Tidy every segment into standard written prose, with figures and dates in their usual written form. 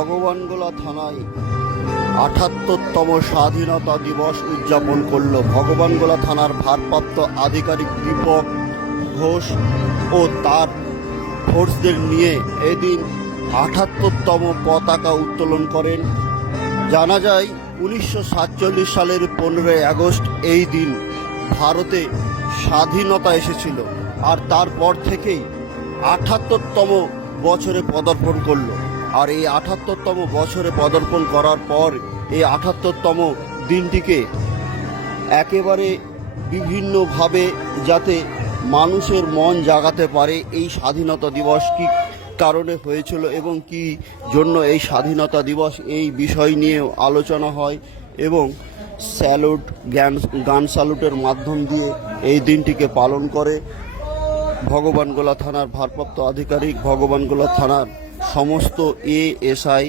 ভগবানগোলা থানায় ৭৮তম স্বাধীনতা দিবস উদযাপন করল ভগবানগোলা থানার ভারপ্রাপ্ত আধিকারিক দীপক ঘোষ ও তার ফোর্সদের নিয়ে এদিন ৭৮তম পতাকা উত্তোলন করেন। জানা যায় ১৯৪৭ সালের ১৫ই আগস্ট এই দিন ভারতে স্বাধীনতা এসেছিল, আর তারপর থেকেই ৭৮তম বছরে পদার্পণ করলো। আর এই ৭৮তম বছরে পদার্পণ করার পর এই ৭৮তম দিনটিকে একেবারে বিভিন্নভাবে যাতে মানুষের মন জাগাতে পারে এই স্বাধীনতা দিবস কী কারণে হয়েছিল এবং কী জন্য এই স্বাধীনতা দিবস, এই বিষয় নিয়েও আলোচনা হয় এবং স্যালুট গান স্যালুটের মাধ্যম দিয়ে এই দিনটিকে পালন করে ভগবানগোলা থানার ভারপ্রাপ্ত আধিকারিক, ভগবানগোলা থানার সমস্ত এএসআই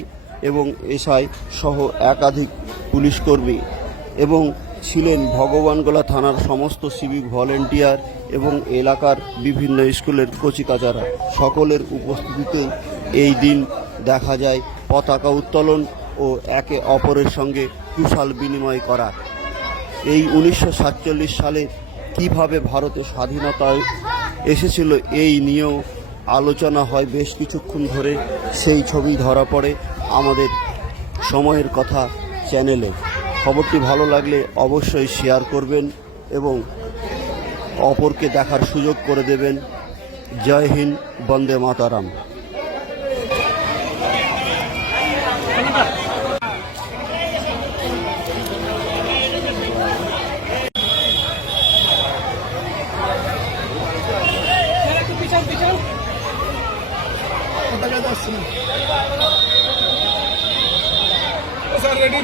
এবং এসআই সহ একাধিক পুলিশকর্মী এবং ছিলেন ভগবানগোলা থানার সমস্ত সিভিক ভলেন্টিয়ার এবং এলাকার বিভিন্ন স্কুলের কচিকাচারা। সকলের উপস্থিতিতে এই দিন দেখা যায় পতাকা উত্তোলন ও একে অপরের সঙ্গে কুশল বিনিময় করা। এই ১৯৪৭ সালে কিভাবে ভারতে স্বাধীনতা এসেছিল এই নিয়েও আলোচনা হয় বেশ কিছুক্ষণ ধরে। সেই ছবি ধরা পড়ে আমাদের সময়ের কথা চ্যানেলে। খবরটি ভালো লাগলে অবশ্যই শেয়ার করবেন এবং অপরকে দেখার সুযোগ করে দেবেন। জয় হিন্দ, বন্দে মাতারাম। Sir, ready?